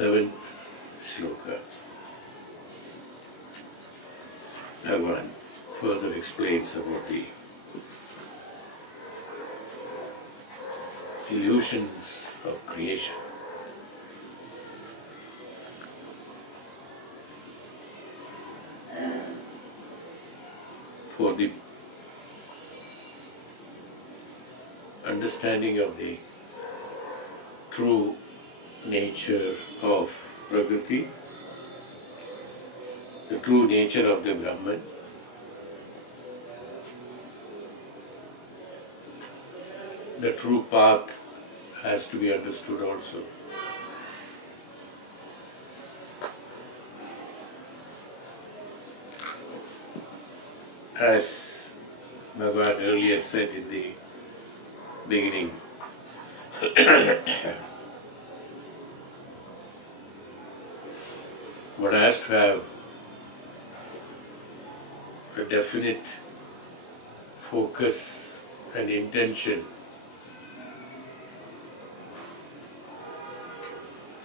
7th shloka, Bhagavan further explains about the illusions of creation. For the understanding of the true nature of Prakriti, the true nature of the Brahman, the true path has to be understood also. As Bhagavan earlier said in the beginning, one has to have a definite focus and intention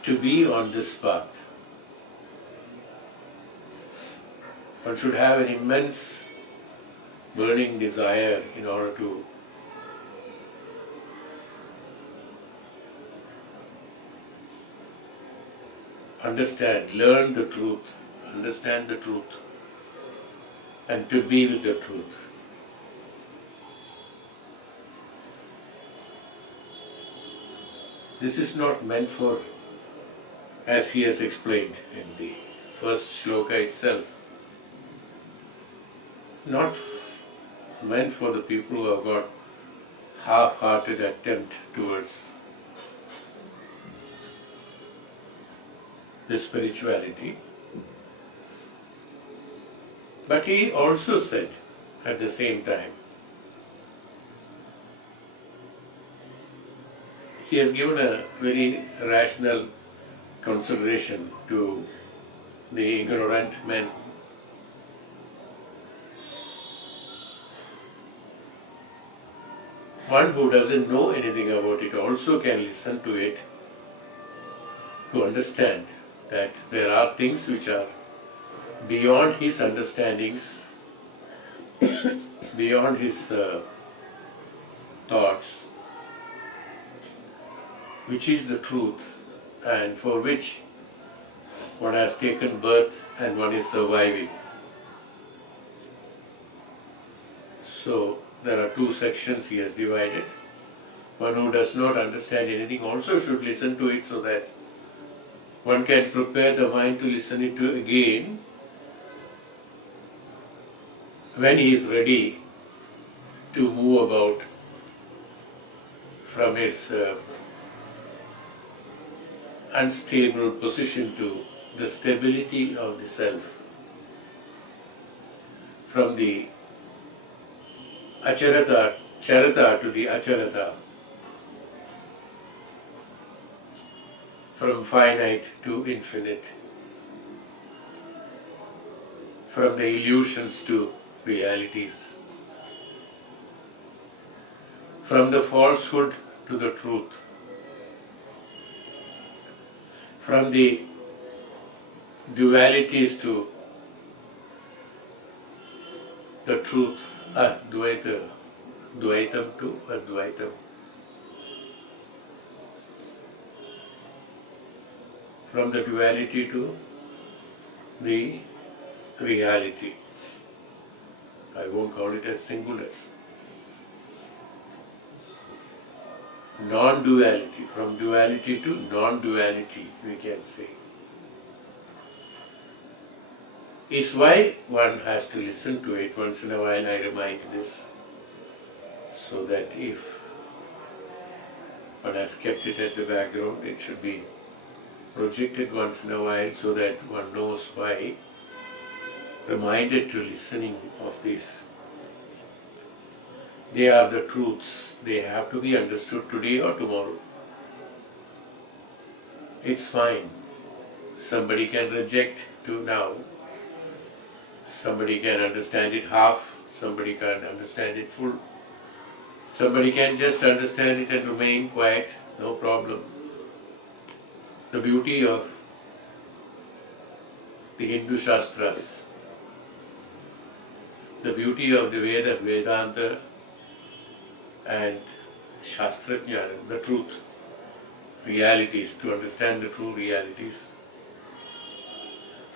to be on this path. One should have an immense burning desire in order to understand, learn the truth, understand the truth, and to be with the truth. This is not meant for, as he has explained in the first shloka itself, not meant for the people who have got half-hearted attempt towards the spirituality. But he also said at the same time, he has given a very rational consideration to the ignorant men. One who doesn't know anything about it also can listen to it to understand that there are things which are beyond his understandings, beyond his thoughts, which is the truth and for which one has taken birth and one is surviving. So there are two sections he has divided. One who does not understand anything also should listen to it so that one can prepare the mind to listen it to again when he is ready to move about from his unstable position to the stability of the self, from the charata to the acharata, from finite to infinite, from the illusions to realities, from the falsehood to the truth, from the dualities to the truth, Dvaitam to Advaitam. From the duality to the reality. I won't call it as singular. Non-duality, from duality to non-duality, we can say, is why one has to listen to it. Once in a while I remind this, so that if one has kept it at the background, it should be projected once in a while so that one knows why, reminded to listening of this. They are the truths. They have to be understood today or tomorrow. It's fine. Somebody can reject to now. Somebody can understand it half. Somebody can understand it full. Somebody can just understand it and remain quiet. No problem. The beauty of the Hindu Shastras, the beauty of the Veda, Vedanta and Shastra-Jnana, the truth, realities, to understand the true realities.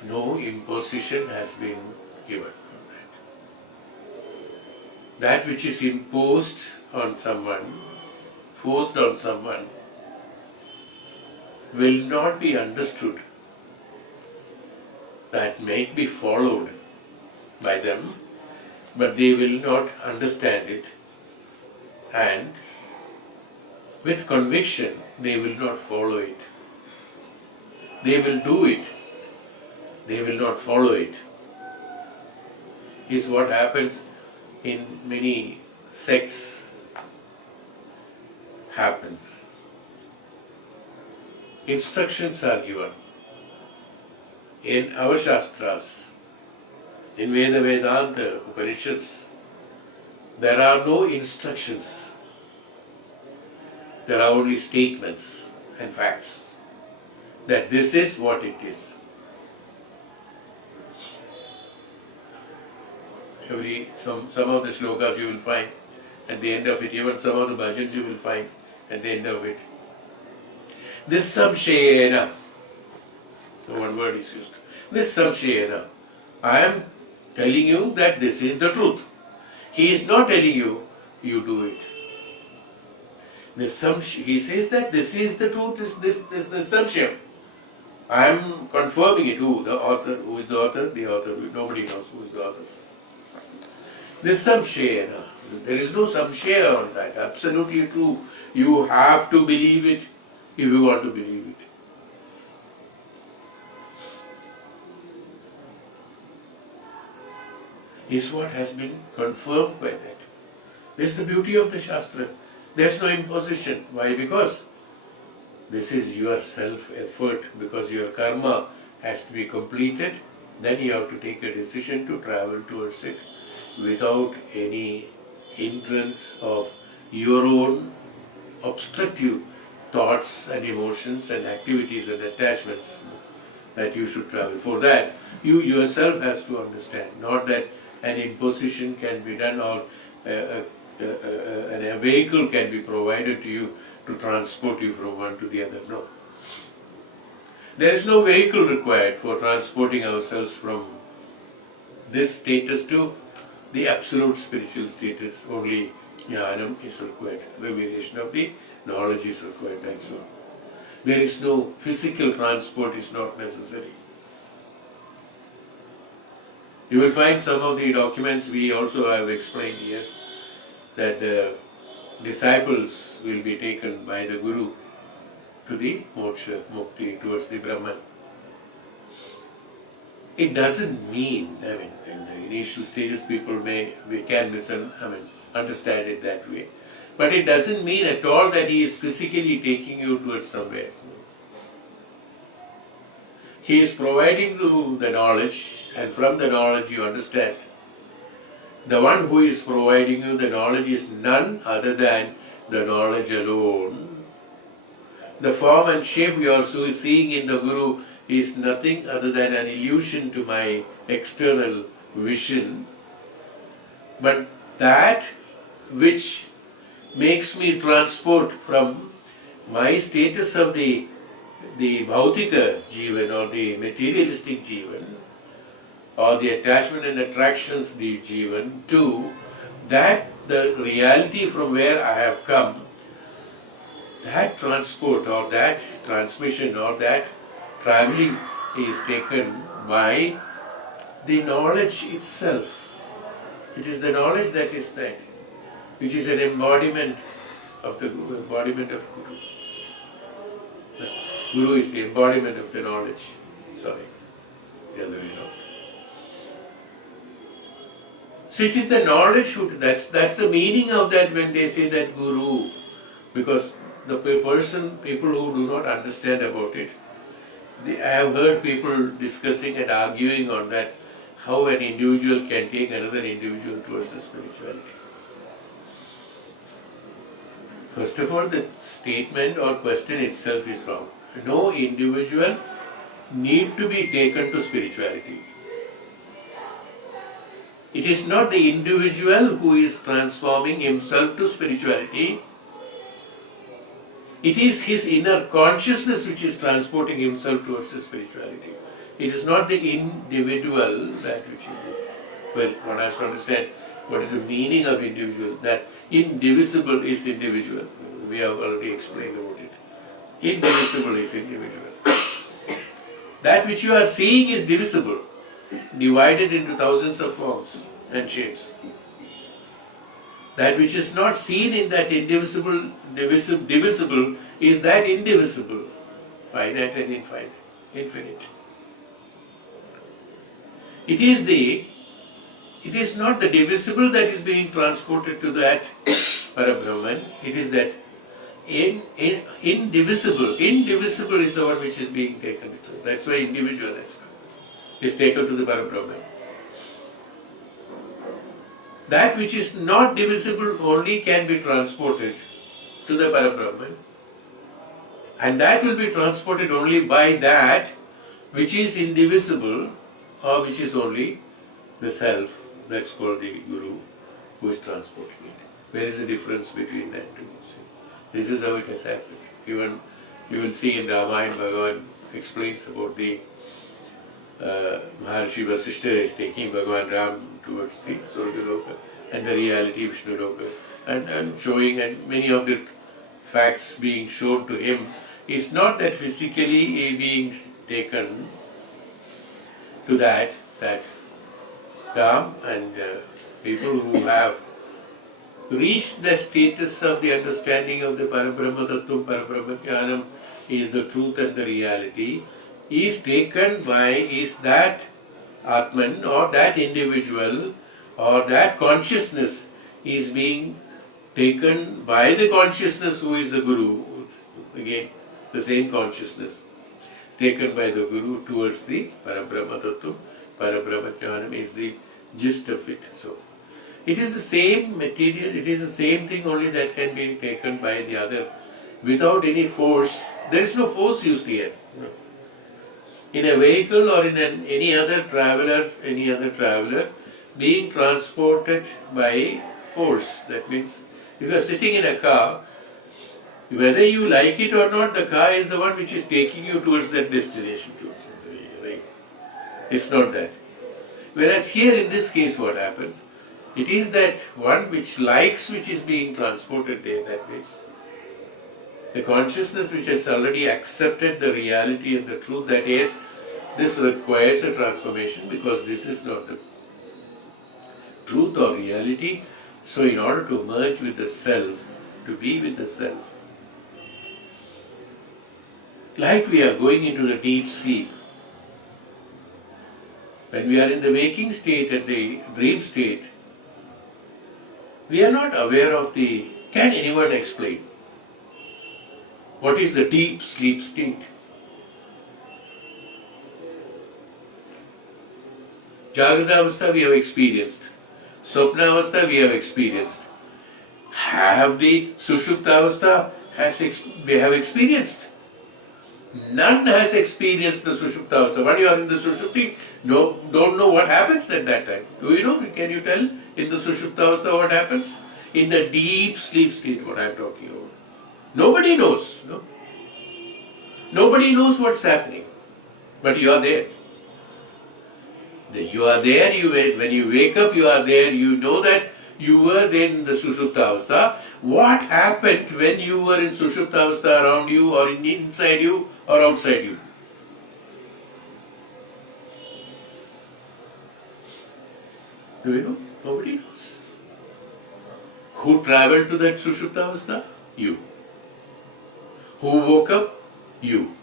No imposition has been given on that. That which is imposed on someone, forced on someone, will not be understood. That may be followed by them, but they will not understand it, and with conviction they will not follow it. They will do it, they will not follow it. Is what happens in many sects happens. Instructions are given. In our Shastras, in Veda, Vedanta, Upanishads, there are no instructions. There are only statements and facts that this is what it is. Some of the shlokas you will find at the end of it, even some of the bhajans you will find at the end of it. This samshayena, the one word is used. This samshayena, I am telling you that this is the truth. He is not telling you, you do it. He says that this is the truth, this samshaya. I am confirming it. Who? The author. Who is the author? The author. Nobody knows who is the author. This samshayena. There is no samshaya on that. Absolutely true. You have to believe it if you want to believe it. Is what has been confirmed by that. This is the beauty of the Shastra. There is no imposition. Why? Because this is your self-effort, because your karma has to be completed. Then you have to take a decision to travel towards it without any hindrance of your own obstructive thoughts and emotions and activities and attachments that you should travel. For that, you yourself have to understand, not that an imposition can be done or a vehicle can be provided to you to transport you from one to the other. No. There is no vehicle required for transporting ourselves from this status to the absolute spiritual status. Only jnanam is required, revelation of the knowledge is required, and so on. There is no physical transport, is not necessary. You will find some of the documents we also have explained here, that the disciples will be taken by the Guru to the moksha, mukti, towards the Brahman. It doesn't mean, in the initial stages people can understand it that way. But it doesn't mean at all that he is physically taking you towards somewhere. He is providing you the knowledge, and from the knowledge you understand. The one who is providing you the knowledge is none other than the knowledge alone. The form and shape you are seeing in the Guru is nothing other than an illusion to my external vision. But that which makes me transport from my status of the Bhautika Jivan or the materialistic Jivan, or the attachment and attractions the Jivan, to that the reality from where I have come, that transport or that transmission or that traveling is taken by the knowledge itself. It is the knowledge that is that, which is an embodiment of the Guru, embodiment of Guru. The Guru is the embodiment of the knowledge. Sorry, the other way around. So it is the knowledge, that's the meaning of that when they say that Guru, because the people who do not understand about it, I have heard people discussing and arguing on that, how an individual can take another individual towards the spirituality. First of all, the statement or question itself is wrong. No individual need to be taken to spirituality. It is not the individual who is transforming himself to spirituality. It is his inner consciousness which is transporting himself towards the spirituality. It is not the individual that which is, well, one has to understand what is the meaning of individual. That indivisible is individual. We have already explained about it. Indivisible is individual. That which you are seeing is divisible, divided into thousands of forms and shapes. That which is not seen in that indivisible, divisible is that indivisible, finite and infinite. It is not the divisible that is being transported to that Parabrahman. It is that indivisible. Indivisible is the one which is being taken to. That's why individualness is taken to the Parabrahman. That which is not divisible only can be transported to the Parabrahman, and that will be transported only by that which is indivisible or which is only the self. That's called the Guru who is transporting it. Where is the difference between that two? This is how it has happened. Even you will see in Ramayana, Bhagavan explains about the Maharshi Vasishtha is taking Bhagavan Ram towards the Surga and the reality Vishnu Loka, and showing, and many of the facts being shown to him is not that physically being taken to that Ram and people who have reached the status of the understanding of the Parabrahma Tattvam, Parabrahma Jnanam is the truth and the reality, is taken by, is that Atman or that individual or that consciousness is being taken by the consciousness who is the Guru. Again, the same consciousness taken by the Guru towards the Parabrahma Tattvam, Parabrahma Jnanam is the gist of it. So, it is the same material, it is the same thing, only that can be taken by the other without any force. There is no force used here. No. In a vehicle or in any other traveler being transported by force. That means if you are sitting in a car, whether you like it or not, the car is the one which is taking you towards that destination. Right? It's not that. Whereas here in this case what happens? It is that one which likes which is being transported there, that means the consciousness which has already accepted the reality and the truth, that is, this requires a transformation because this is not the truth or reality. So in order to merge with the self, to be with the self, like we are going into the deep sleep, when we are in the waking state and the dream state, we are not aware of the, can anyone explain what is the deep sleep state? Jagrata Avastha we have experienced, Swapna Avastha we have experienced. Have the Sushupta Avastha they have experienced? None has experienced the Sushupta Avastha. When you are in the Sushupti, don't know what happens at that time. Do you know? Can you tell in the Sushupta Avastha what happens? In the deep sleep state, what I am talking about. Nobody knows. No? Nobody knows what's happening. But you are there. You are there, when you wake up, you are there, you know that you were there in the Sushupta Avastha. What happened when you were in Sushupta Avastha around you or inside you or outside you? Do you know? Nobody knows. Who travelled to that Sushupta Avastha? You. Who woke up? You.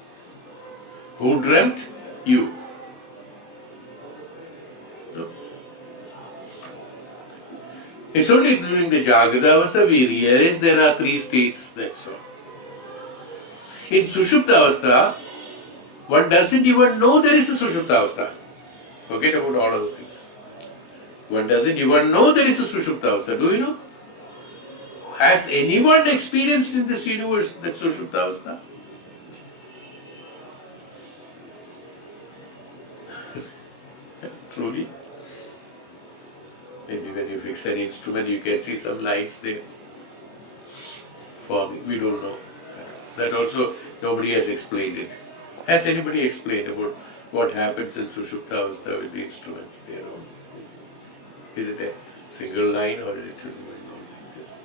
Who dreamt? You. No. It's only during the Jagrata Avastha we realize there are three states, that's all. In Sushupta Avastha, one doesn't even know there is a Sushupta Avastha. Forget about all other things. One doesn't even know there is a Sushupta Avastha. Do you know? Has anyone experienced in this universe that Sushupta Avastha? Maybe when you fix an instrument, you can see some lines there forming. We don't know. That also nobody has explained it. Has anybody explained about what happens in Sushupta Avastha with the instruments there? Is it a single line or is it going on like this?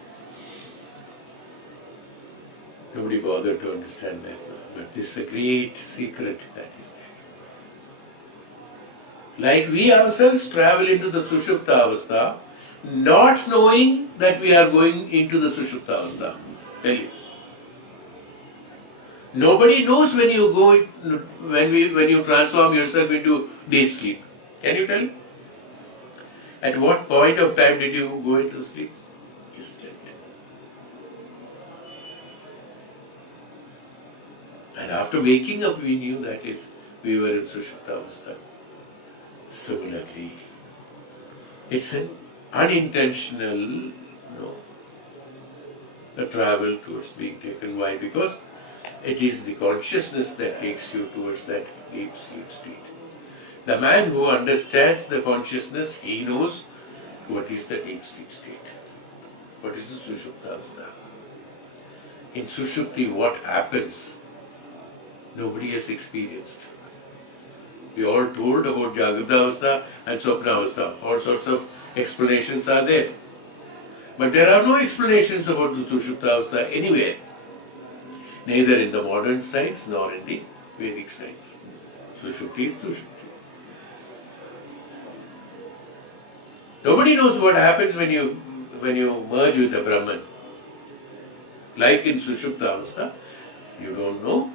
Nobody bothered to understand that. But this is a great secret that is there. Like we ourselves travel into the Sushupta Avastha, not knowing that we are going into the Sushupta Avastha. Tell you. Nobody knows when you go, when you transform yourself into deep sleep. Can you tell? At what point of time did you go into sleep? Just slept. And after waking up, we knew that is we were in Sushupta Avastha. Similarly, it's an unintentional, a travel towards being taken. Why? Because it is the consciousness that takes you towards that deep sleep state. The man who understands the consciousness, he knows what is the deep sleep state. What is the Sushupta Avastha? In Sushupti, what happens? Nobody has experienced. We all told about Jagrata Avastha and Swapna Avastha. All sorts of explanations are there. But there are no explanations about the Sushupta Avastha anywhere. Neither in the modern science nor in the Vedic science. Sushupti is Sushupti. Nobody knows what happens when you merge with the Brahman. Like in Sushupta Avastha, you don't know.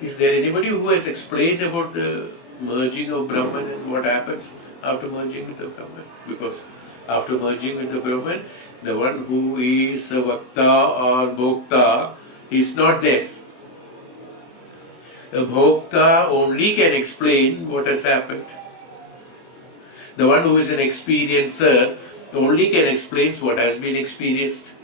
Is there anybody who has explained about the merging of Brahman and what happens after merging with the Brahman? Because after merging with the Brahman, the one who is a Vakta or Bhokta is not there. A Bhokta only can explain what has happened. The one who is an experiencer only can explain what has been experienced.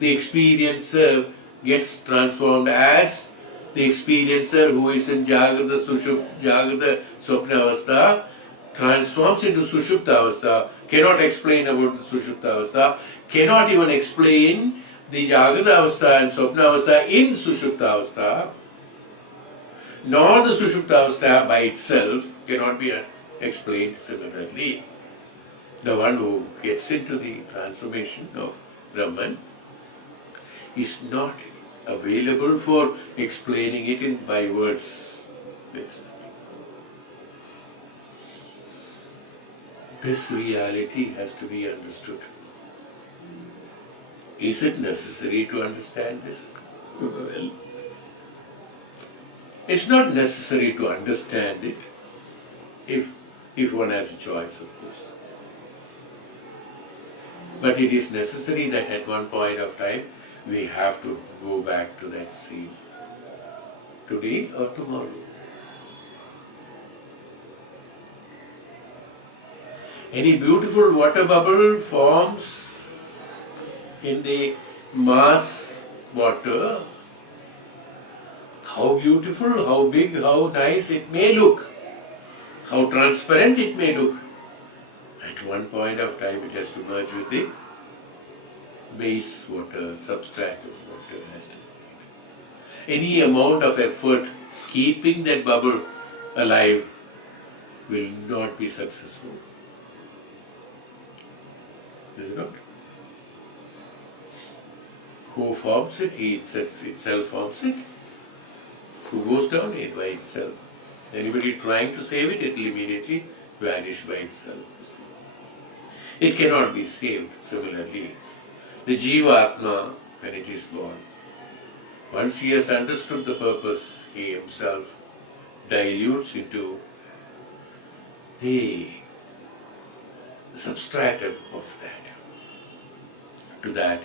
The experiencer gets transformed as the experiencer who is in Jagrata Swapna Avastha transforms into Sushupta Avastha, cannot explain about the Sushupta Avastha, cannot even explain the Jagrata Avastha and Swapna Avastha in Sushupta Avastha, nor the Sushupta Avastha by itself cannot be explained similarly. The one who gets into the transformation of Brahman is not available for explaining it by words. There is nothing. This reality has to be understood. Is it necessary to understand this? Well, it's not necessary to understand it if one has a choice, of course. But it is necessary that at one point of time we have to go back to that scene. Today or tomorrow. Any beautiful water bubble forms in the mass water. How beautiful, how big, how nice it may look. How transparent it may look. At one point of time it has to merge with the base water, substratum water has to be made. Any amount of effort keeping that bubble alive will not be successful. Is it not? Who forms it? He itself forms it. Who goes down? It by itself. Anybody trying to save it, it will immediately vanish by itself. It cannot be saved similarly. The Jiva-Atma, when it is born, once he has understood the purpose, he himself dilutes into the substratum of that, to that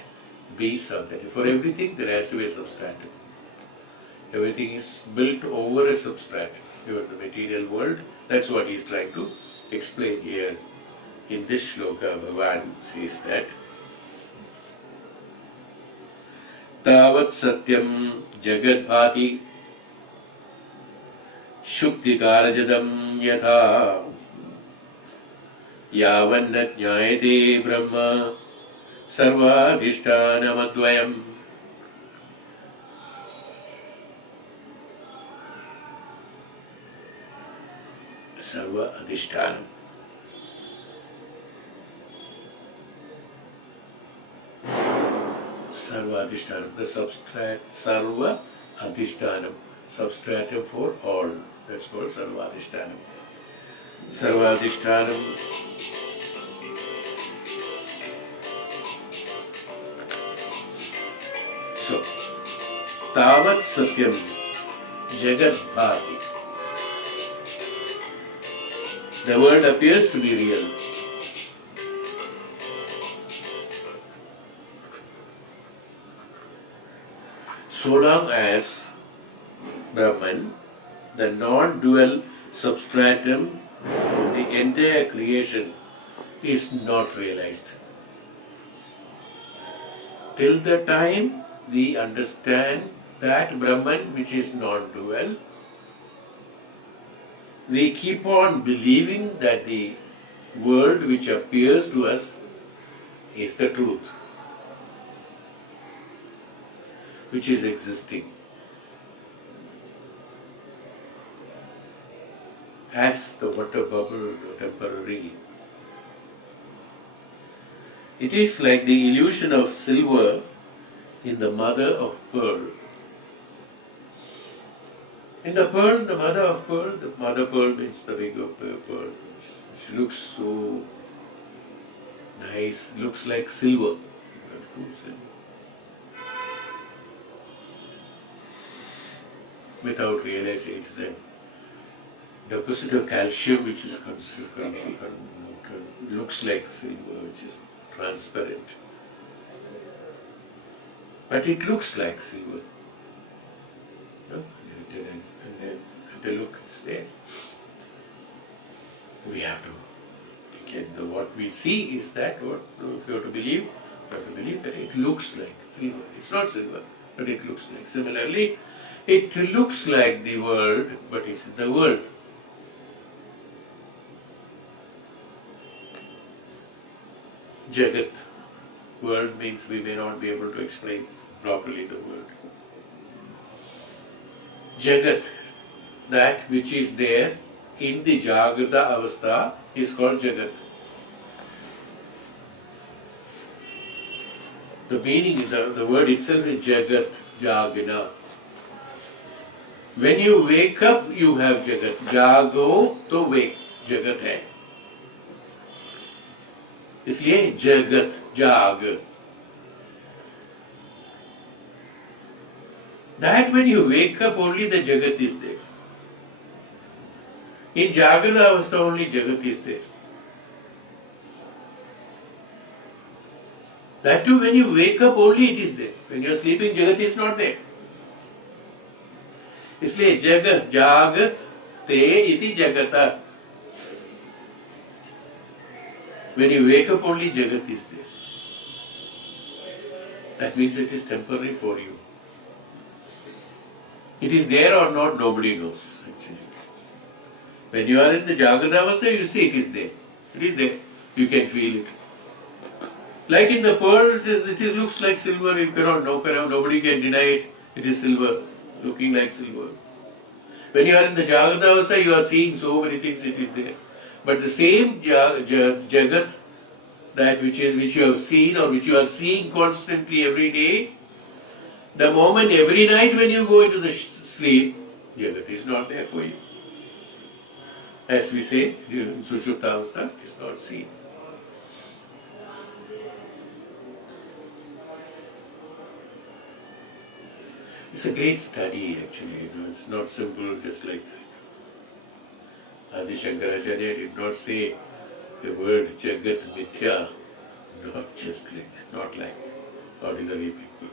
base of that. For everything there has to be a substratum. Everything is built over a substratum. Even the material world, that's what he is trying to explain here. In this shloka, Bhagavan says that Tavat Satyam Jagat Bh.Aadi Shukti Karajadam Yatha yavanna jnayate brahma sarvadhishthanamadvayam. Sarva adhishthana. Sarva adhishthana. The substratum. Sarva adhishthana. Substratum for all. That's called sarva adhishthana. Sarva adhishthana. So, tavat satyam jagat bhati. The world appears to be real. So long as Brahman, the non-dual substratum of the entire creation, is not realized. Till the time we understand that Brahman which is non-dual, we keep on believing that the world which appears to us is the truth, which is existing. As the water bubble temporary. It is like the illusion of silver in the mother of pearl. In the pearl, the mother pearl means the bigger pearl. She looks so nice, looks like silver. Without realizing it is a deposit of calcium which is looks like silver, which is transparent. But it looks like silver. No? And then the look is there. We have to get what we see is that what if you have to believe that it looks like silver. It's not silver, but it looks like. Similarly, it looks like the world, but is it the world? Jagat. World means we may not be able to explain properly the word. Jagat, that which is there in the Jagrata Avastha is called Jagat. The meaning, the word itself is Jagat, Jagana. When you wake up, you have Jagat. Jago to wake, Jagat hai. इसलिए जगत जाग. That when you wake up, only the Jagat is there. In Jagrata Avastha, only Jagat is there. That too, when you wake up, only it is there. When you are sleeping, Jagat is not there. इसलिए जगत जागत ते इति जगता. When you wake up, only Jagat is there. That means it is temporary for you. It is there or not, nobody knows actually. When you are in the Jagrata Avastha, you see it is there. It is there. You can feel it. Like in the pearl, it looks like silver. You cannot, nobody can deny it. It is silver, looking like silver. When you are in the Jagrata Avastha, you are seeing so many things. It is there. But the same Jagat, that which you have seen or which you are seeing constantly every day, the moment every night when you go into the sleep, Jagat is not there for you. As we say, in Sushupta Avastha, it is not seen. It's a great study actually, it's not simple just like that. Adi Shankaracharya did not say the word Jagat Mithya, not just like that, not like ordinary people.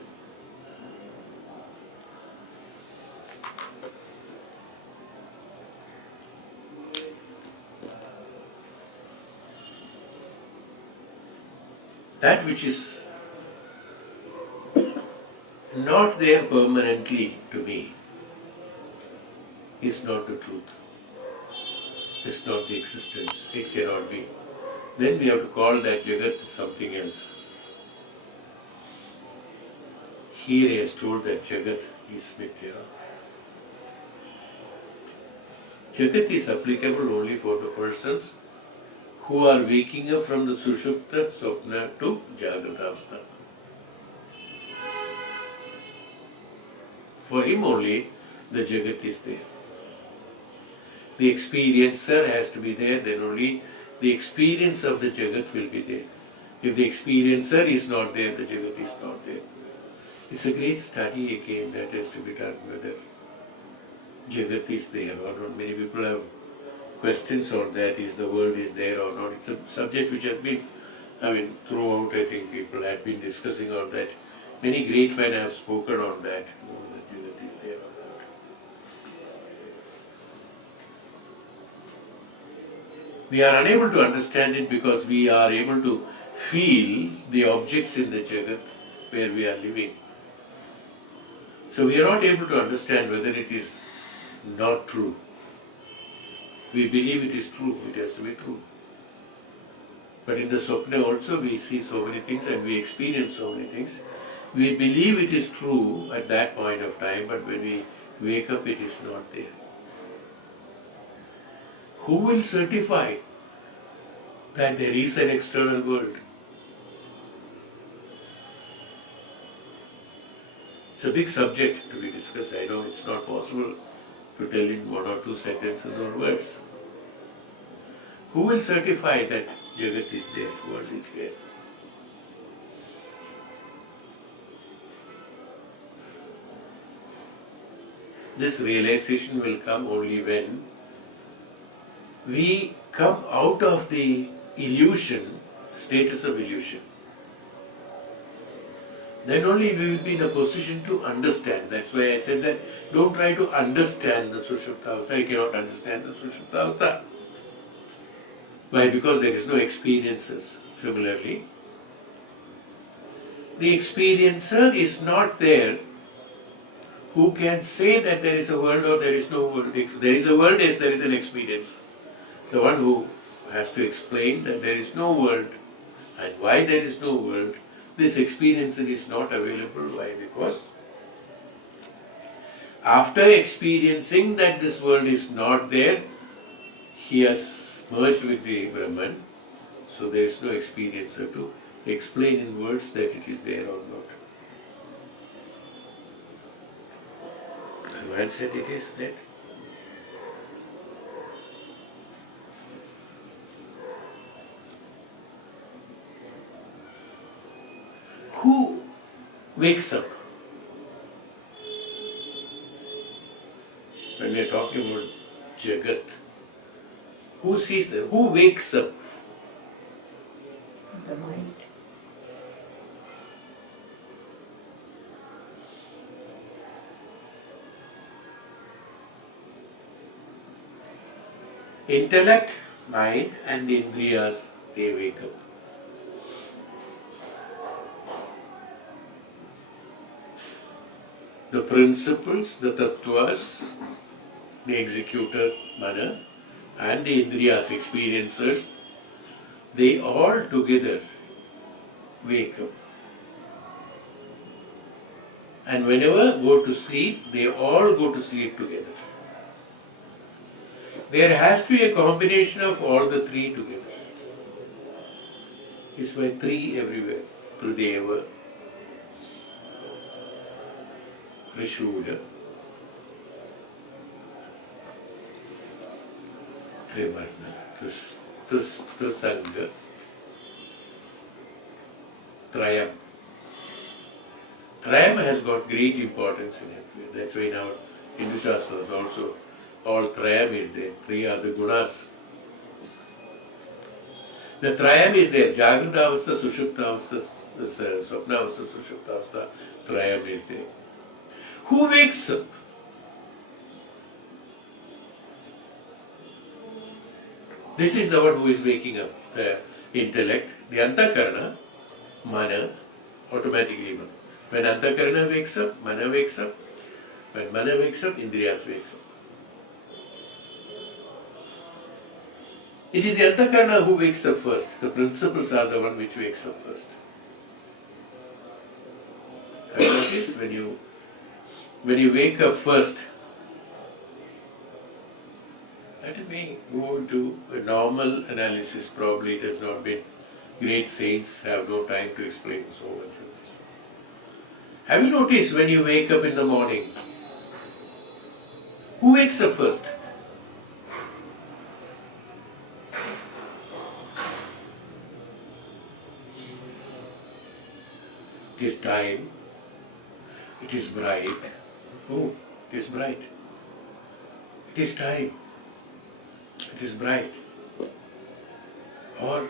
That which is not there permanently to me is not the truth. It's not the existence. It cannot be. then we have to call that Jagat something else. Here he has told that Jagat is Mithya. Jagat is applicable only for the persons who are waking up from the Sushupta, Swapna to Jagratavastha. For him only the Jagat is there. The experiencer has to be there, then only the experience of the Jagat will be there. If the experiencer is not there, the Jagat is not there. It's a great study again that has to be done, whether Jagat is there or not. Many people have questions on that, is the world is there or not. It's a subject which has been, throughout I think people have been discussing on that. Many great men have spoken on that, that Jagat is there or not. We are unable to understand it because we are able to feel the objects in the Jagat where we are living. So we are not able to understand whether it is not true. We believe it is true, it has to be true. But in the Swapna also we see so many things and we experience so many things. We believe it is true at that point of time, but when we wake up it is not there. Who will certify that there is an external world? It's a big subject to be discussed. I know it's not possible to tell in one or two sentences or words. Who will certify that Jagat is there, world is there? This realization will come only when we come out of the illusion, status of illusion. Then only we will be in a position to understand. That's why I said that don't try to understand the Sushuptavastha. You cannot understand the Sushuptavastha. Why? Because there is no experiencer. Similarly, the experiencer is not there who can say that there is a world or there is no world. If there is a world, yes, there is an experience. The one who has to explain that there is no world and why there is no world, this experiencer is not available. Why? Because after experiencing that this world is not there, he has merged with the Brahman, so there is no experiencer to explain in words that it is there or not. And one said it is that. Who wakes up? When we are talking about Jagat, who sees that? Who wakes up? The mind. Intellect, mind and the Indriyas, they wake up. The principles, the tattvas, the executor, mana, and the Indriyas, experiencers, they all together wake up. And whenever go to sleep, they all go to sleep together. There has to be a combination of all the three together. It's by three everywhere. Trideva, Trishula, Trivarna, Trisanga, Trayam. Trayam has got great importance in it. That's why in our Hindu Shastras also all Trayam is there. Three are the gunas. The Trayam is there. Jagratavastha, Sushuptavastha, Swapnavastha, Sushuptavastha, Trayam is there. Who wakes up? This is the one who is waking up. The intellect, the Antakarana, Mana, automatically. When Antakarana wakes up, Mana wakes up. When Mana wakes up, Indriyas wake up. It is the Antakarana who wakes up first. The principles are the one which wakes up first. Have you noticed when you wake up first? Let me go into a normal analysis. Probably it has not been. Great saints have no time to explain so much of this. Have you noticed when you wake up in the morning, who wakes up first? It is time. It is bright. Oh, it is bright. It is time. It is bright. Or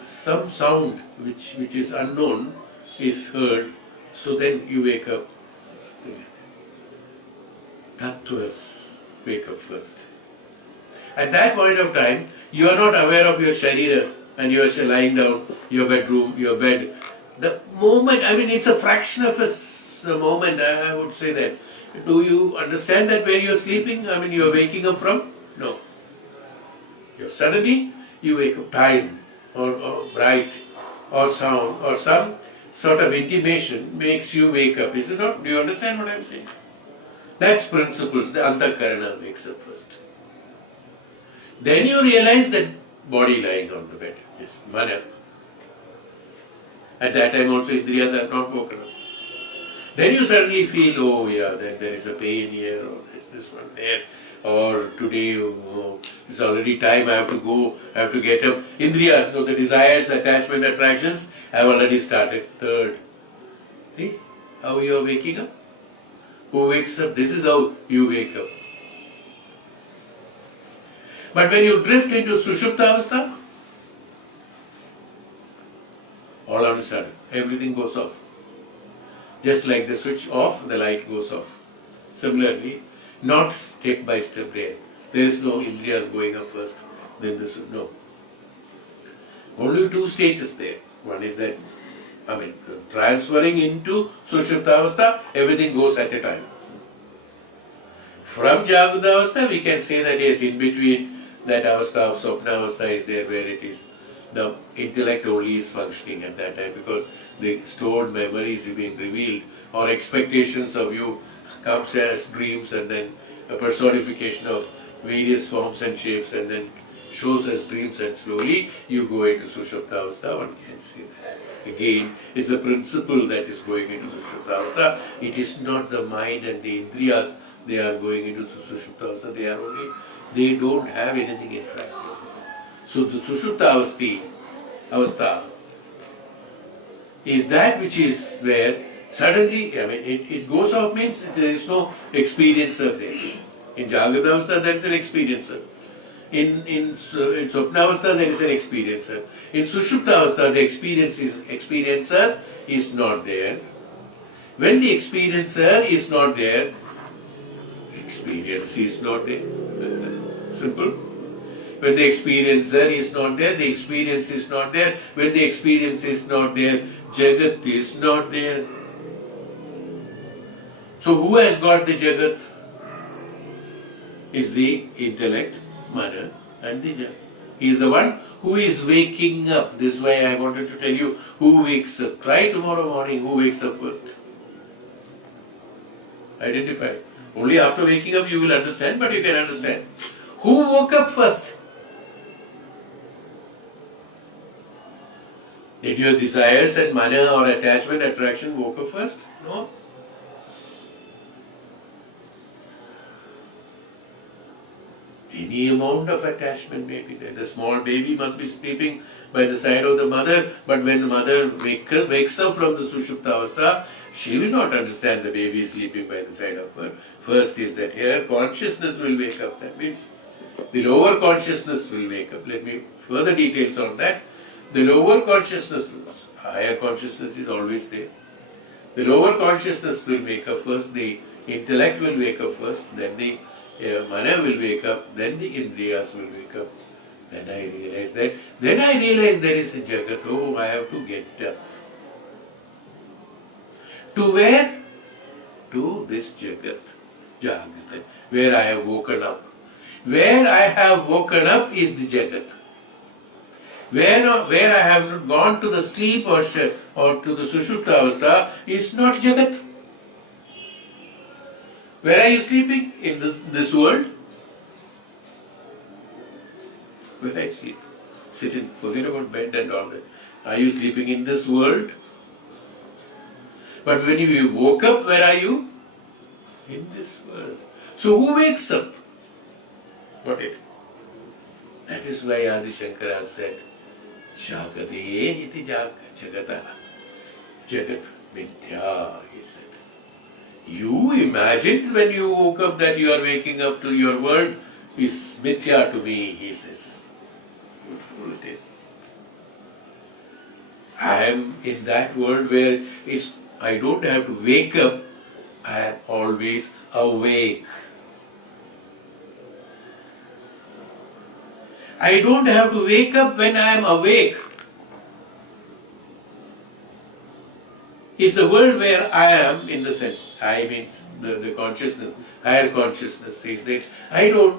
some sound which is unknown is heard, so then you wake up. Tattvas wake up first. At that point of time, you are not aware of your sharira and you are lying down, your bedroom, your bed. The moment, I mean, it's a fraction of a moment, I would say that. Do you understand that where you are sleeping? I mean, you are waking up from? No. Suddenly, you wake up, time or bright or sound or some sort of intimation makes you wake up. Is it not? Do you understand what I am saying? That's principles. The Antakarana wakes up first. Then you realize that body lying on the bed is mana. At that time also Indriyas are not woken up. Then you suddenly feel, oh yeah, then there is a pain here, or there's this one there, or today, oh, it's already time, I have to go, I have to get up. Indriyas, no, the desires, attachment, attractions have already started. Third. See how you are waking up? Who wakes up? This is how you wake up. But when you drift into Sushupta Avastha, all of a sudden, everything goes off. Just like the switch off, the light goes off. Similarly, not step by step there. There is no Indriyas going up first, then this, no. Only two stages there. One is that, I mean, transferring into Sushupta Avastha, everything goes at a time. From Jagrata Avastha, we can say that yes, in between that Avastha of Swapna Avastha is there where it is, the intellect only is functioning at that time because the stored memories are being revealed or expectations of you comes as dreams and then a personification of various forms and shapes and then shows as dreams and slowly you go into Sushupta Avastha, one can see that. Again, it's a principle that is going into Sushupta Avastha. It is not the mind and the Indriyas they are going into Sushupta Avastha, they don't have anything in practice. So the Sushupta Avastha is that which is where suddenly, I mean, it goes off means there is no experiencer there. In Jagrata Avastha there is an experiencer. In Swapna Avastha there is an experiencer. In Sushupta Avastha the experiencer is not there. When the experiencer is not there, experience is not there. Simple. When the experiencer is not there, the experience is not there. When the experience is not there, Jagat is not there. So who has got the Jagat? Is the intellect, mana and the Jagat. He is the one who is waking up. This is why I wanted to tell you who wakes up. Try tomorrow morning who wakes up first. Identify. Only after waking up you will understand, but you can understand. Who woke up first? Did your desires and mana or attachment, attraction woke up first? No. Any amount of attachment may be there. The small baby must be sleeping by the side of the mother, but when the mother wakes up from the Sushupta Avastha, she will not understand the baby is sleeping by the side of her. First is that here consciousness will wake up. That means the lower consciousness will wake up. Let me further details on that. The lower consciousness, higher consciousness is always there. The lower consciousness will wake up first, the intellect will wake up first, then the mana will wake up, then the indriyas will wake up. Then I realize that. Then I realize there is a Jagat. Oh, I have to get up. To where? To this Jagat. Jagat. Where I have woken up. Where I have woken up is the Jagat. Where I have not gone to the sleep or to the Sushupta Avastha is not Jagat. Where are you sleeping? In this world? Where are you sleeping? Sit in, forget about bed and all that. Are you sleeping in this world? But when you woke up, where are you? In this world. So who wakes up? Got it? That is why Adi Shankara said, Jagade iti jagata. Jagat mithya, he said. You imagined when you woke up that you are waking up to your world is mithya to me, he says. Beautiful it is. I am in that world where I don't have to wake up, I am always awake. I don't have to wake up when I am awake. It's the world where I am, in the sense, I means the consciousness, higher consciousness says that I don't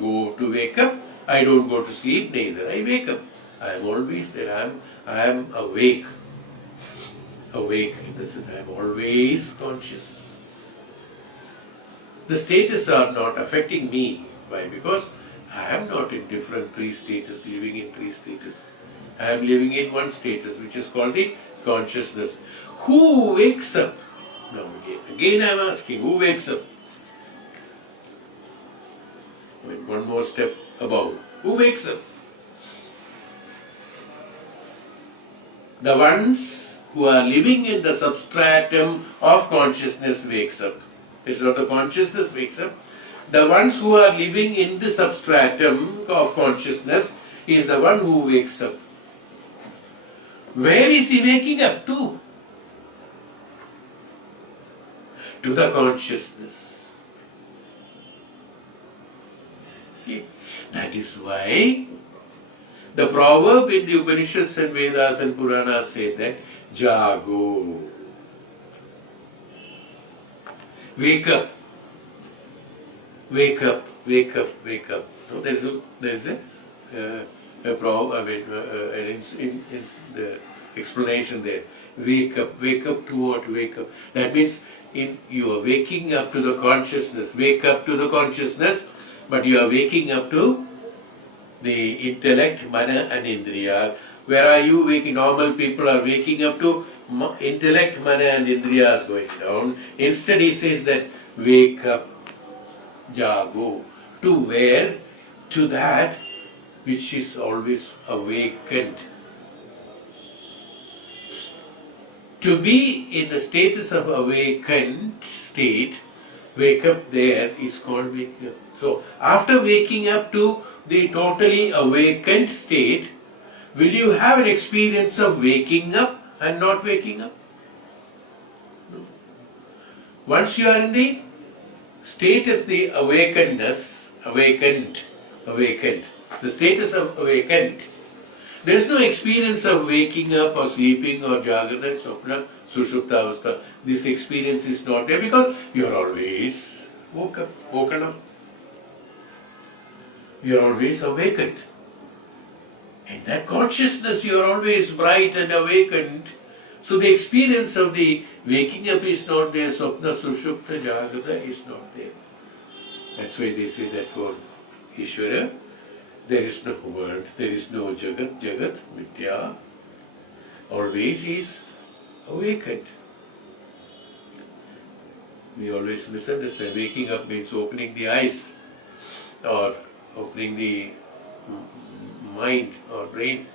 go to wake up, I don't go to sleep, neither I wake up. I am always there, I am awake. Awake in the sense I am always conscious. The status are not affecting me. Why? Because I am not in different three status, living in three status. I am living in one status which is called the consciousness. Who wakes up? Now again I am asking, who wakes up? One more step above. Who wakes up? The ones who are living in the substratum of consciousness wakes up. It's not the consciousness wakes up. The ones who are living in the substratum of consciousness is the one who wakes up. Where is he waking up to? To the consciousness. Okay. That is why the proverb in the Upanishads and Vedas and Puranas say that Jago. Wake up. Wake up, wake up, wake up. So there is a proverb, in the explanation there. Wake up to what? Wake up. That means you are waking up to the consciousness. Wake up to the consciousness, but you are waking up to the intellect, mana and indriyas. Where are you waking? Normal people are waking up to intellect, mana and indriyas going down. Instead he says that wake up, jago. To where? To that which is always awakened. To be in the status of awakened state, wake up there is called waking up. So, after waking up to the totally awakened state, will you have an experience of waking up and not waking up? No. Once you are in the state is the awakenedness, awakened, the status of awakened, there is no experience of waking up or sleeping or jagrata, swapna, sushupta avastha. This experience is not there because you are always woken up. You are always awakened. In that consciousness you are always bright and awakened. So the experience of the waking up is not there, swapna, sushupta, jagrata is not there. That's why they say that for Ishvara, there is no world, there is no jagat, mithya, always is awakened. We always misunderstand. Waking up means opening the eyes or opening the mind or brain.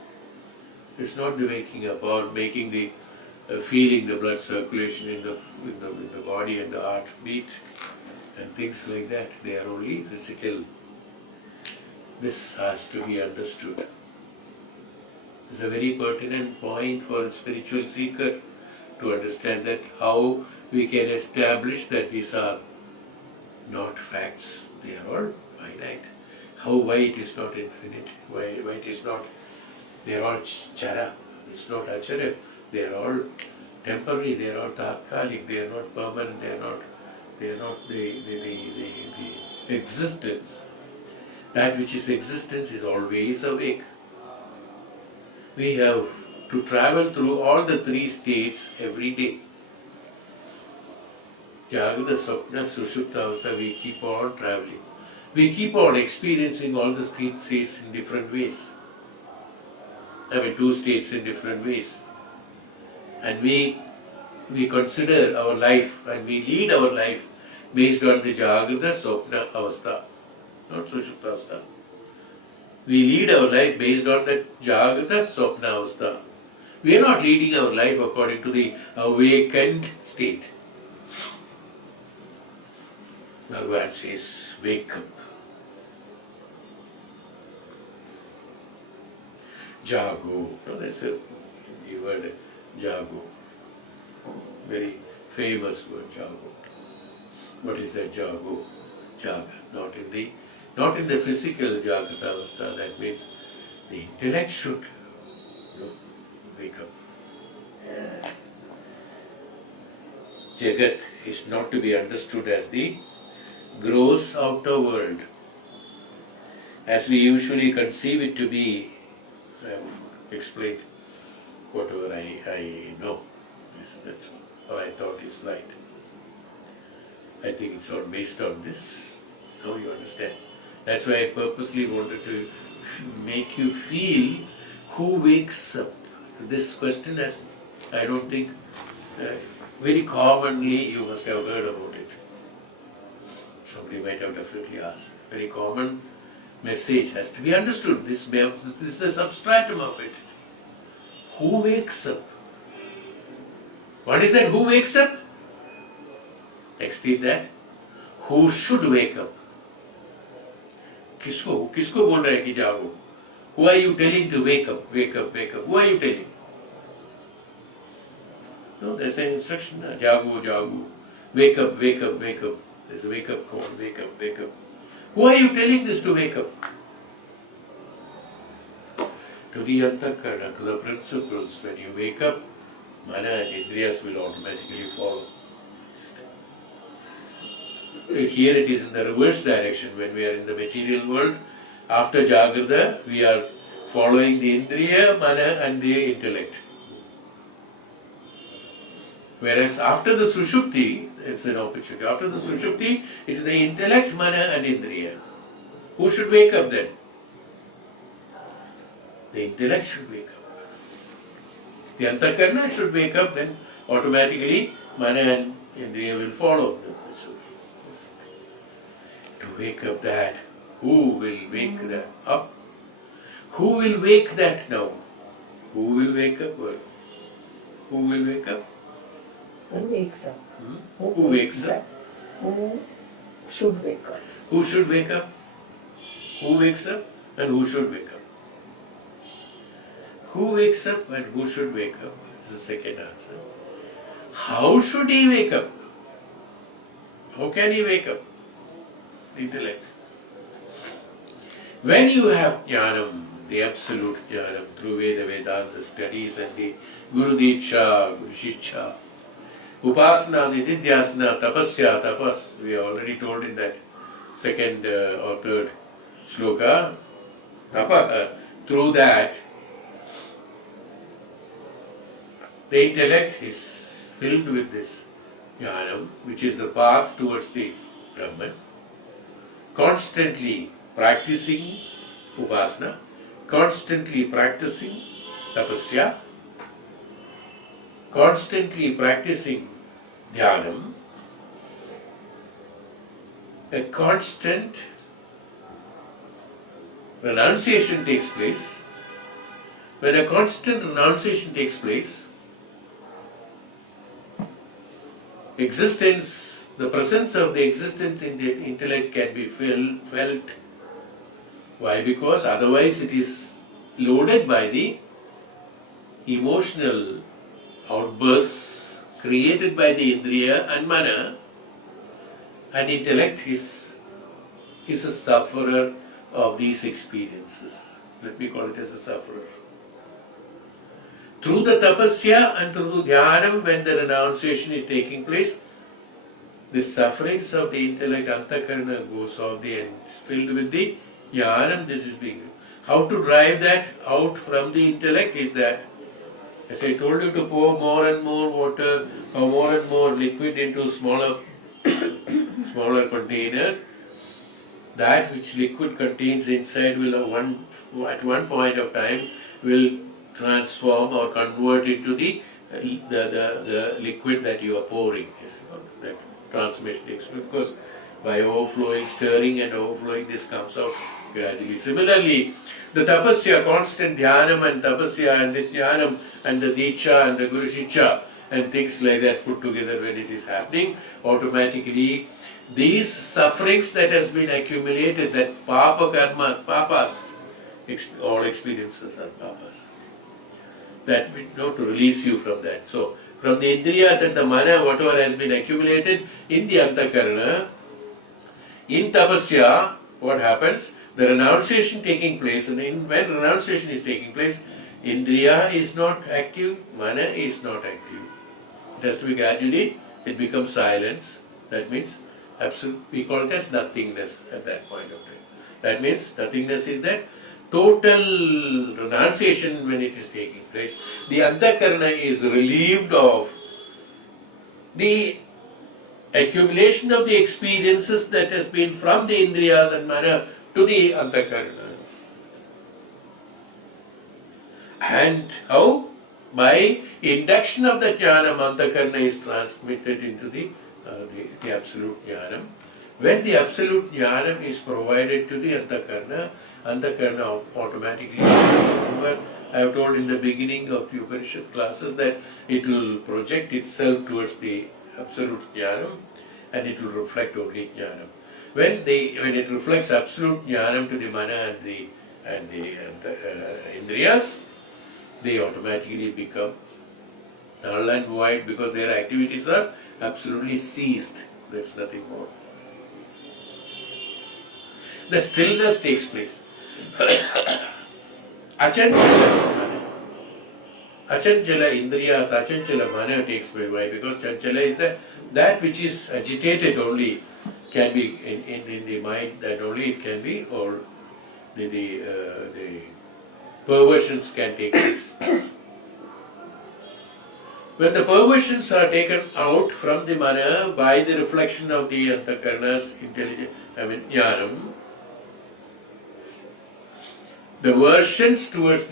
It's not the waking up or making the feeling the blood circulation in the body and the heart beat and things like that. They are only physical. This has to be understood. It's a very pertinent point for a spiritual seeker to understand that how we can establish that these are not facts, they are all finite. Why it is not infinite, why it is not, they are all chara, it's not acharya, they are all temporary, they are all tatkalik, they are not permanent, they are not the existence. That which is existence is always awake. we have to travel through all the three states every day. Jagrata, Swapna, Sushupta Avastha, we keep on traveling. We keep on experiencing all the states in different ways. I mean, two states in different ways. And we consider our life and we lead our life based on the Jagrata, Swapna Avastha, not Sushupta Avastha. We lead our life based on the Jagrata, Swapna Avastha. We are not leading our life according to the awakened state. Bhagavan says, wake up. Jago. No, that's the word Jago. Very famous word, Jago. What is that Jago? Jaga. Not in the physical Jagrata Avastha. That means the intellect should wake up. Jagat is not to be understood as the gross outer world, as we usually conceive it to be. I have explained whatever I know. That's what I thought is right. I think it's all based on this. Now you understand. That's why I purposely wanted to make you feel who wakes up. This question has, I don't think, very commonly you must have heard about it. Somebody might have definitely asked. Very common message has to be understood. This is the substratum of it. Who wakes up? What is that? Who wakes up? Next is that. Who should wake up? किसको बोल रहा है कि जागो? Who are you telling to wake up? Wake up, wake up. Who are you telling? No, there's an instruction. Jago, jago. Wake up, wake up, wake up. There's a wake up call. Wake up, wake up. Who are you telling this to wake up? To the antakarana, to the principles. When you wake up, mana and indriyas will automatically follow. Here it is in the reverse direction. When we are in the material world, after Jagrata, we are following the indriya, mana and the intellect. Whereas after the Sushupti, it's an opportunity. After the Sushupti, it is the intellect, mana and indriya. Who should wake up then? The intellect should wake up. The antakarana should wake up, then automatically mana and indriya will follow. To wake up that, who will wake that up? Who will wake that now? Who will wake up? Who will wake up? Who wakes up? Who wakes up? Who should wake up? Who should wake up? Who wakes up and who should wake up? Who wakes up and who should wake up? Is the second answer. How should he wake up? How can he wake up? Intellect. When you have jnanam, the absolute jnanam, through Veda Vedanta studies and the Guru Diksha, Guru Shiksha, Upasana, Nididhyasana, Tapasya, Tapas, we are already told in that second or third shloka, through that, the intellect is filled with this jnanam, which is the path towards the Brahman. Constantly practicing upasana, constantly practicing tapasya, constantly practicing dhyanam, a constant renunciation takes place. When a constant renunciation takes place, existence, the presence of the existence in the intellect can be felt. Why? Because otherwise it is loaded by the emotional outbursts created by the indriya and mana, and intellect is a sufferer of these experiences. Let me call it as a sufferer. Through the tapasya and through the dhyanam, when the renunciation is taking place, the sufferings of the intellect, antakarana, goes off the end, filled with the jnanam. This is being. How to drive that out from the intellect is that, as I told you, to pour more and more water or more and more liquid into smaller container. That which liquid contains inside will at one point of time will transform or convert into the liquid that you are pouring. That transmission takes place because by overflowing, stirring and overflowing, this comes out gradually. Similarly, the tapasya, constant dhyanam and tapasya and the dhyanam and the diksha and the guru shiksha and things like that put together when it is happening, automatically these sufferings that has been accumulated, that papa karma, papas, all experiences are papas, that to release you from that. So, from the indriyas and the mana, whatever has been accumulated in the antakarana, in tapasya, what happens? The renunciation taking place, and when renunciation is taking place, indriya is not active, mana is not active. It has to be gradually, it becomes silence. That means absolute, we call it as nothingness at that point of time. That means nothingness is that total renunciation when it is taking place. The antakarana is relieved of the accumulation of the experiences that has been from the indriyas and mana to the antakarana. And how? By induction of the jnana, antakarana is transmitted into the absolute jnanam. When the absolute jnanam is provided to the antakarana automatically, remember, I have told in the beginning of the Upanishad classes that it will project itself towards the absolute jnanam and it will reflect only jnanam. When it reflects absolute jnanam to the mana and the indriyas, they automatically become null and void because their activities are absolutely ceased. There's nothing more. The stillness takes place. Achanjala indriyas, achanjala mana takes place. Why? Because chanchala is that which is agitated only can be in the mind, that only it can be, or the perversions can take place. When the perversions are taken out from the mana by the reflection of the antakarana's intelligence, jnanam, the version towards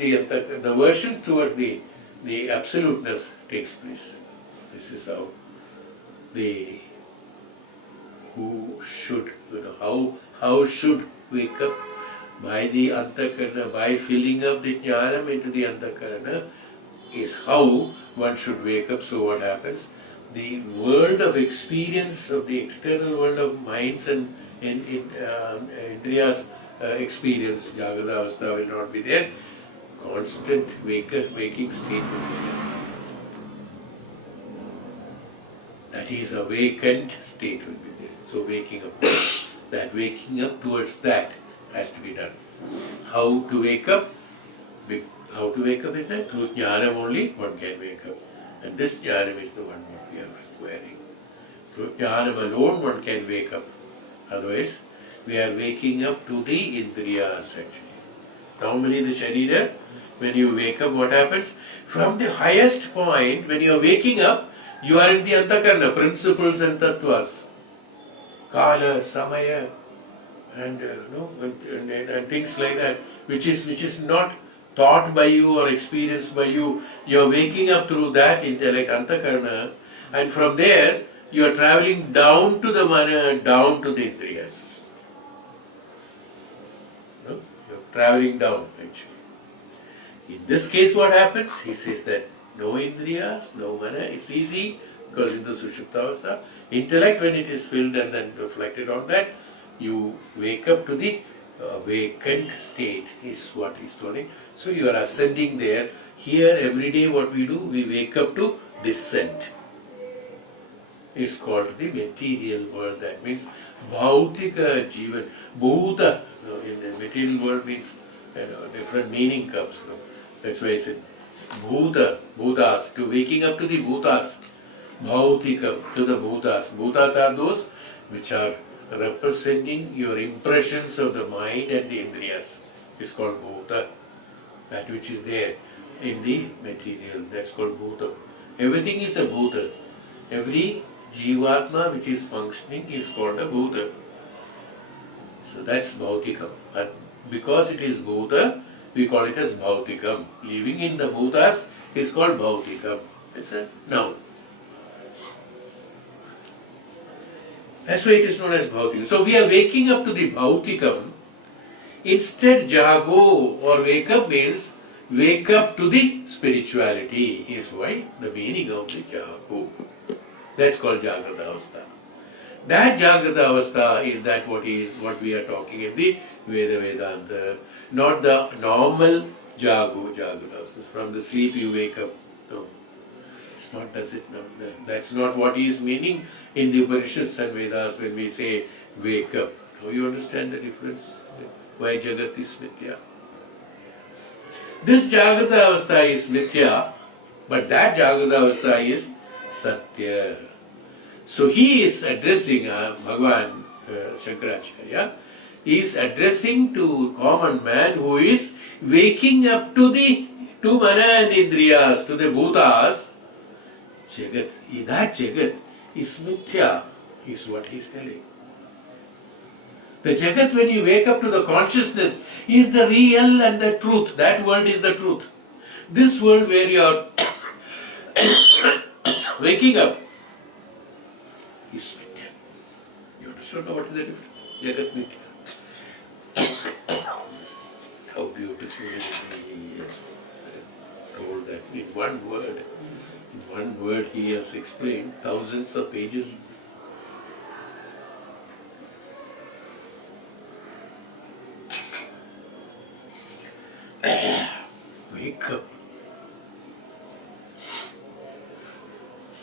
the absoluteness takes place. This is how how should wake up by the antakarana, by filling up the jnanam into the antakarana is how one should wake up. So what happens? The world of experience of the external world of minds and indriyas experience, Jagrata Avastha will not be there. Constant waking state will be there. That is awakened state will be there. So waking up, that waking up towards that has to be done. How to wake up? How to wake up is that through jnanam only one can wake up. And this jnanam is the one what we are acquiring. Through jnanam alone one can wake up. Otherwise, we are waking up to the indriyas actually. Normally the sharira, when you wake up, what happens? From the highest point, when you are waking up, you are in the antakarana, principles and tattvas. Kala, samaya, and things like that, which is not thought by you or experienced by you. You are waking up through that intellect, antakarana, and from there you are traveling down to the mana, down to the indriyas. You are traveling down actually. In this case what happens? He says that no indriyas, no mana, it's easy because in the Sushuptavastha, intellect when it is filled and then reflected on that, you wake up to the awakened state is what he's telling. So you are ascending there. Here every day what we do, we wake up to descent. It's called the material world. That means Bhautika Jivan. Bhuta in the material world means different meaning comes. That's why I said Bhuta, Bhutas, to waking up to the Bhutas. Bhautika, to the Bhutas. Bhutas are those which are representing your impressions of the mind and the indriyas. is called Bhuta. That which is there in the material, that's called Bhuta. Everything is a Bhuta. Every Jivatma which is functioning is called a Bhuta. So that's Bhautikam. But because it is Bhuta, we call it as Bhautikam. Living in the Bhutas is called Bhautikam. It's a noun. That's why it is known as Bhautikam. So we are waking up to the Bhautikam. Instead, Jago or wake up means wake up to the spirituality is why the meaning of the Jago. That's called Jagrata Avastha. That Jagrata Avastha is that what we are talking in the Vedanta, not the normal Jago, Jagrata Avastha. From the sleep you wake up. No. It's not, does it not? That's not what is meaning in the Upanishads and Vedas when we say wake up. Now you understand the difference? Why Jagat is Mithya? This Jagrata Avastha is Mithya, but that Jagrata Avastha is Satya. So he is addressing Bhagavan Shankaracharya, he is addressing to common man who is waking up to mana and indriyas, to the bhutas. Jagat, that Jagat is Mithya, is what he is telling. The Jagat, when you wake up to the consciousness, is the real and the truth. That world is the truth. This world where you are waking up is Mithya. You understand what is the difference? Jagat Mithya. How beautifully he has told that in one word. In one word he has explained thousands of pages. Wake up.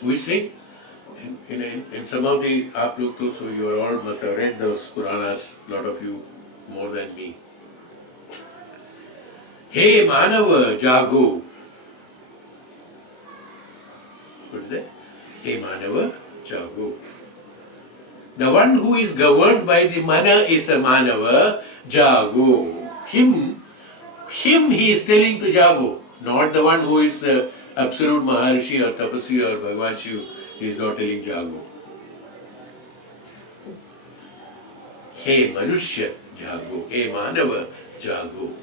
We say, in some of the Apluktu, so you all must have read those Puranas, a lot of you more than me. Hey Manava Jago. What is that? Hey Manava Jago. The one who is governed by the mana is a Manava Jago. Him he is telling to Jago, not the one who is absolute Maharishi or Tapasvi or Bhagavan Shiv. He is not telling Jago. Hey Manushya Jago, hey Manava Jago.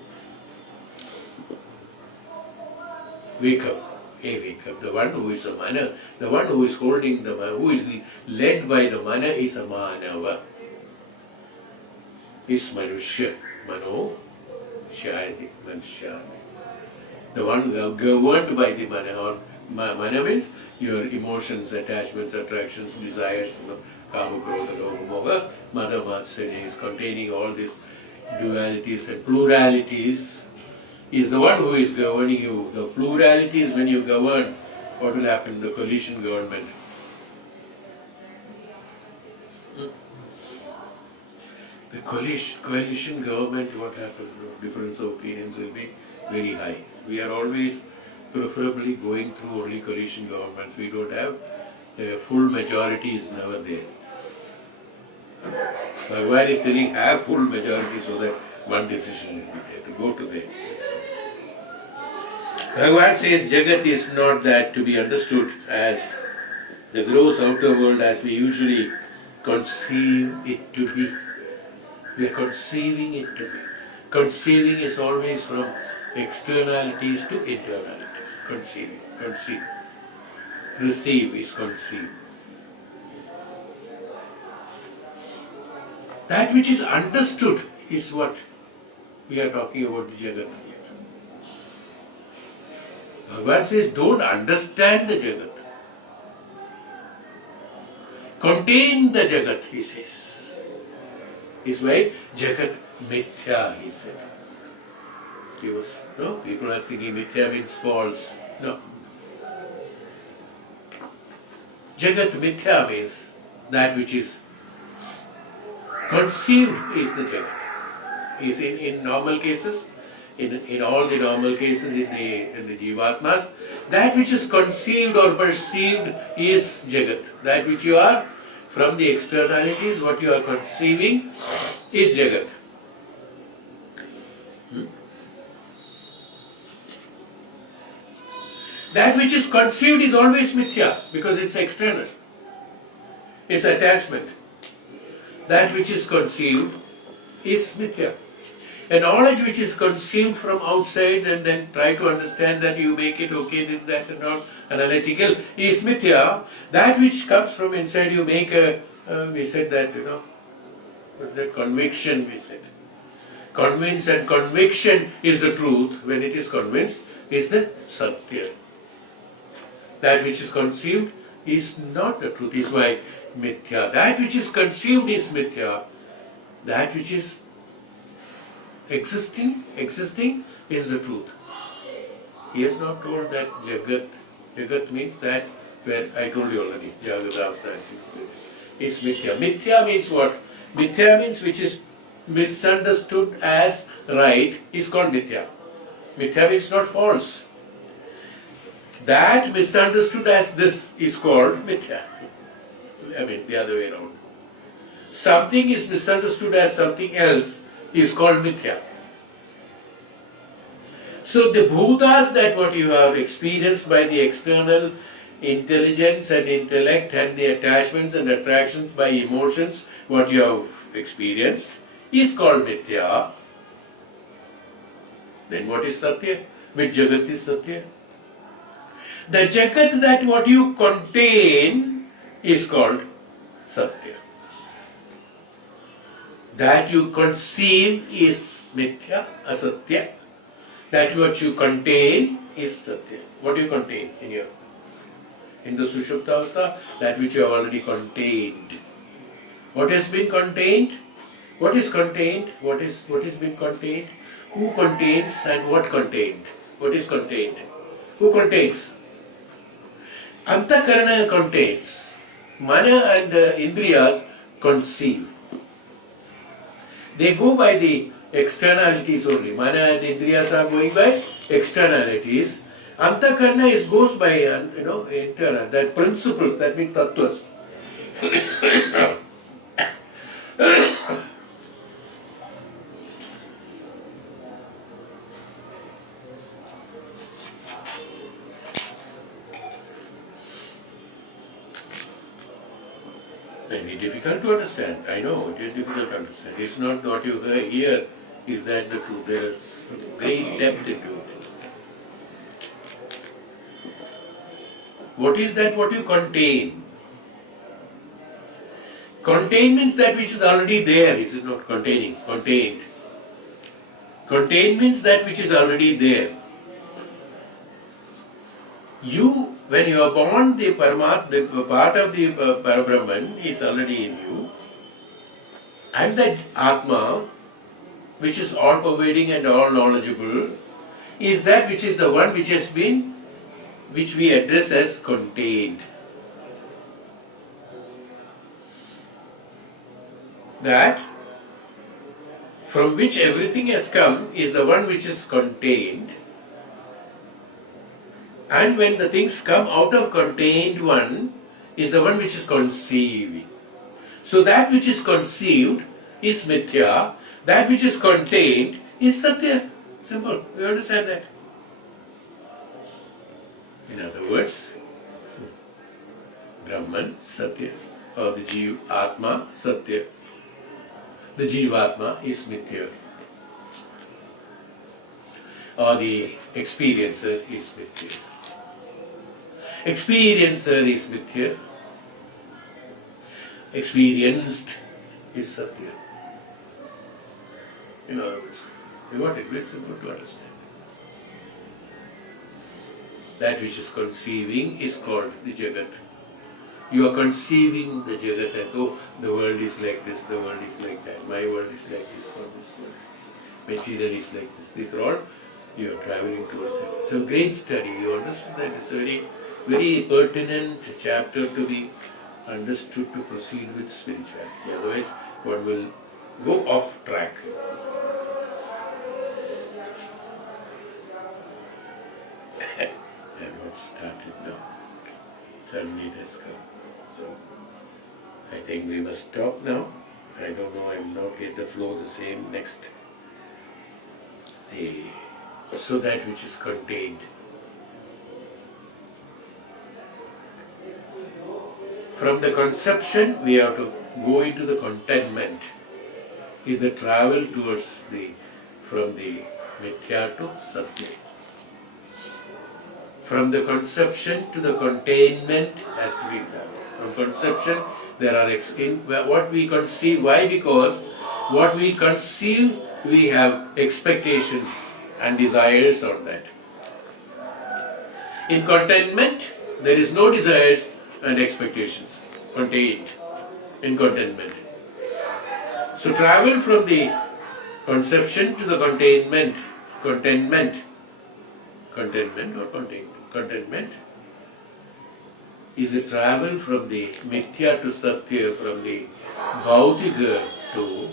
Wake up, hey wake up. The one who is a mana, the one who is holding the mana, who is led by the mana is a Manava. Is Manushya, Mano. Shayati, Manshya. The one governed by the mana, or mana means your emotions, attachments, attractions, desires, kama, krodha, lobha, moha, mada, matsarya is containing all these dualities and pluralities, is the one who is governing you. The plurality is when you govern, what will happen? The coalition government. The coalition government, what happens? Difference of opinions will be very high. We are always preferably going through only coalition governments. We don't have full majority is never there. Bhagavan is telling have full majority so that one decision will be there. To go to there. Bhagavan says Jagat is not that to be understood as the gross outer world as we usually conceive it to be. We are conceiving it to be. Conceiving is always from externalities to internalities. Conceiving, conceive. Receive is conceive. That which is understood is what we are talking about the Jagat here. Bhagavan says, don't understand the Jagat. Contain the Jagat, he says. Is why Jagat Mithya, he said. People are thinking Mithya means false. No. Jagat Mithya means that which is conceived is the Jagat. Is in normal cases, in all the normal cases in the Jivatmas, that which is conceived or perceived is Jagat. That which you are from the externalities, what you are conceiving is Jagat. That which is conceived is always mithya because it's external. It's attachment. That which is conceived is mithya. A knowledge which is conceived from outside and then try to understand that you make it okay, this, that and all, analytical, is mithya. That which comes from inside you make a, we said that, what's that, conviction we said. Convince and conviction is the truth. When it is convinced, is the satya. That which is conceived is not the truth. Is why mithya. That which is conceived is mithya. That which is existing is the truth. He has not told that Jagat. Jagat means that where I told you already. Jagadavastha is mithya. Mithya means what? Mithya means which is misunderstood as right is called mithya. Mithya means not false. That misunderstood as this is called mithya. I mean the other way around. Something is misunderstood as something else is called mithya. So the bhutas that what you have experienced by the external intelligence and intellect and the attachments and attractions by emotions, what you have experienced is called mithya. Then what is satya? Which jagat is satya? The jagat that what you contain is called satya. That you conceive is mithya, asatya. That what you contain is satya. What do you contain in the sushupta, that which you have already contained. What has been contained? What is contained? What is been contained? Who contains and what contained? What is contained? Who contains? Antakarana contains. Mana and indriyas conceive. They go by the externalities only. Mana and indriyas are going by externalities. Antakarana goes by internal. That principles, that means tattvas. Very difficult to understand. I know it is difficult to understand. It's not what you hear is that the truth. There is great depth into it. What is that what you contain? Contain means that which is already there, is it not? Containing, contained. Contain means that which is already there. You, when you are born, the Paramat, the part of the Parabrahman is already in you. And that Atma, which is all pervading and all knowledgeable, is that which is the one which has been, which we address as contained. That from which everything has come is the one which is contained. And when the things come out of contained one is the one which is conceiving. So that which is conceived is mithya, that which is contained is satya. Simple. You understand that? In other words, Brahman, satya, or the Jiva Atma, satya. The Jivatma is mithya. Or the experiencer is mithya. Experiencer is mithya. Experienced is satya. In other words, you got it, very simple to understand. That which is conceiving is called the Jagat. You are conceiving the Jagat as, oh, the world is like this, the world is like that, my world is like this, or this world. Material is like this. These are all you are traveling towards it. It's a great study. You understood that it's a very, very pertinent chapter to be understood to proceed with spirituality. Otherwise, one will go off track. I have not started now. Suddenly it has come. I think we must stop now. I don't know, I will not get the flow the same next. So that which is contained. From the conception, we have to go into the contentment. Is the travel towards from the mithya to satya. From the conception to the containment has to be done. From conception, there are what we conceive. Why? Because what we conceive, we have expectations and desires on that. In contentment, there is no desires and expectations. Contained in contentment. So travel from the conception to the contentment is a travel from the mithya to satya, from the bhautika to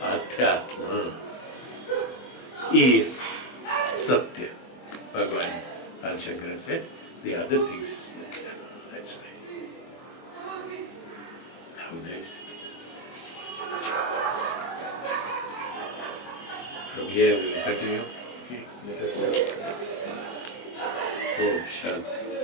adhyatma, is satya. Bhagavan Adi Shankara said, the other things is mithya. That's why. How nice it is. From here we will continue. Okay, let us now. Om Shanti.